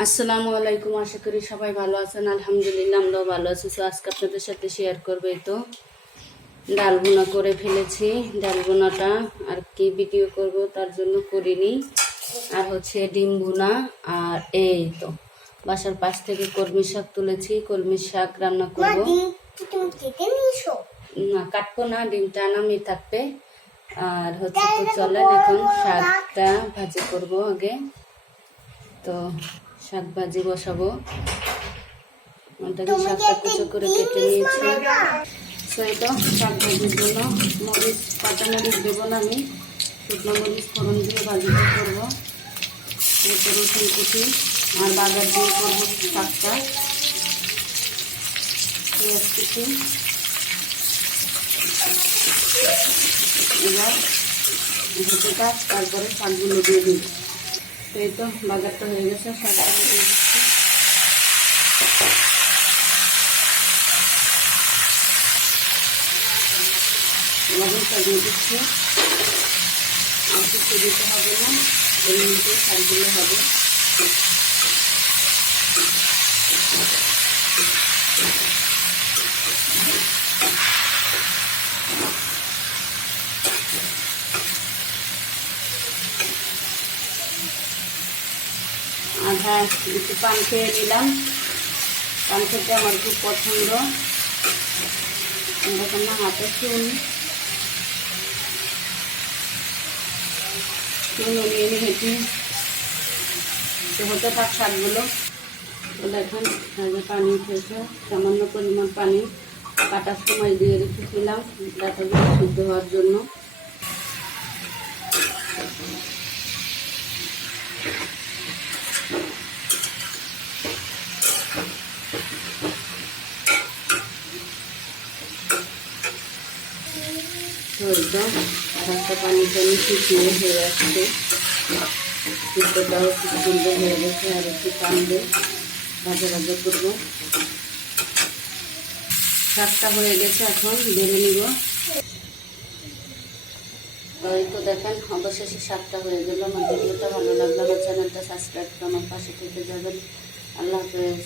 আসসালামু আলাইকুম। আশা করি সবাই ভালো আছেন। আলহামদুলিল্লাহ আমরাও ভালো আছি। তো আজকে আপনাদের সাথে শেয়ার করবো এই তো ডাল ভুনা করে ফেলেছি। ডাল ভুনাটা আর কি ভিডিও করব তার জন্য করিনি। আর হচ্ছে ডিম ভুনা। আর এই তো বাসার পাশ থেকে কলমি শাক তুলেছি, কলমি শাক রান্না করব। না কাটবো না, ডিমটা আনামি থাকবে। আর হচ্ছে তো চলেন এখন শাকটা ভাজি করব আগে। তো শাক ভাজি বসাবো। ওটাকে শাকটা কুচো করে কেটে নিয়েছি। তো এই তো শাক ভাজির জন্য মরিচ, কাঁচা মরিচ দেবো না, আমি শুকনো মরিচ ফোড়ন দিয়ে ভাজিটা করবো। এরপর রসুন কুচি আর বাজার দিয়ে করবো শাকটা। পেঁয়াজ কুচি, এবার হতে কাজ, তারপরে শাকগুলো দিয়ে দিই। তো এই তো বাজারটা হয়ে গেছে, শাকটা দিয়ে দিচ্ছি। লবণটা দিয়ে দিচ্ছি, আর কিছু দিতে হবে না, এর মধ্যে শাকগুলো হবে। আধা একটু পান খেয়ে নিলাম, পান খেতে আমার খুব পছন্দ। এরকম না হাতে চুন নিয়ে নিয়েছি। তো হতে থাক শাকগুলো। তো দেখেন পানি খেয়েছে, সামান্য পরিমাণ পানি কাটার সময় দিয়ে রেখেছিলাম ডাটাগুলো সিদ্ধ হওয়ার জন্য। পানিটা শুকিয়ে হয়ে আসছে, সিদ্ধটাও খুব সুন্দর হয়ে গেছে। আর একটু টানবে, ভাজা ভাজা করবো। শাকটা হয়ে গেছে, এখন বেড়ে নিব। এই তো দেখেন অবশেষে শাকটা হয়ে গেল। আমার ভিডিওটা ভালো লাগলো, আমার চ্যানেলটা সাবস্ক্রাইব করে আমার পাশে থেকে যাবেন। আল্লাহ হাফেজ।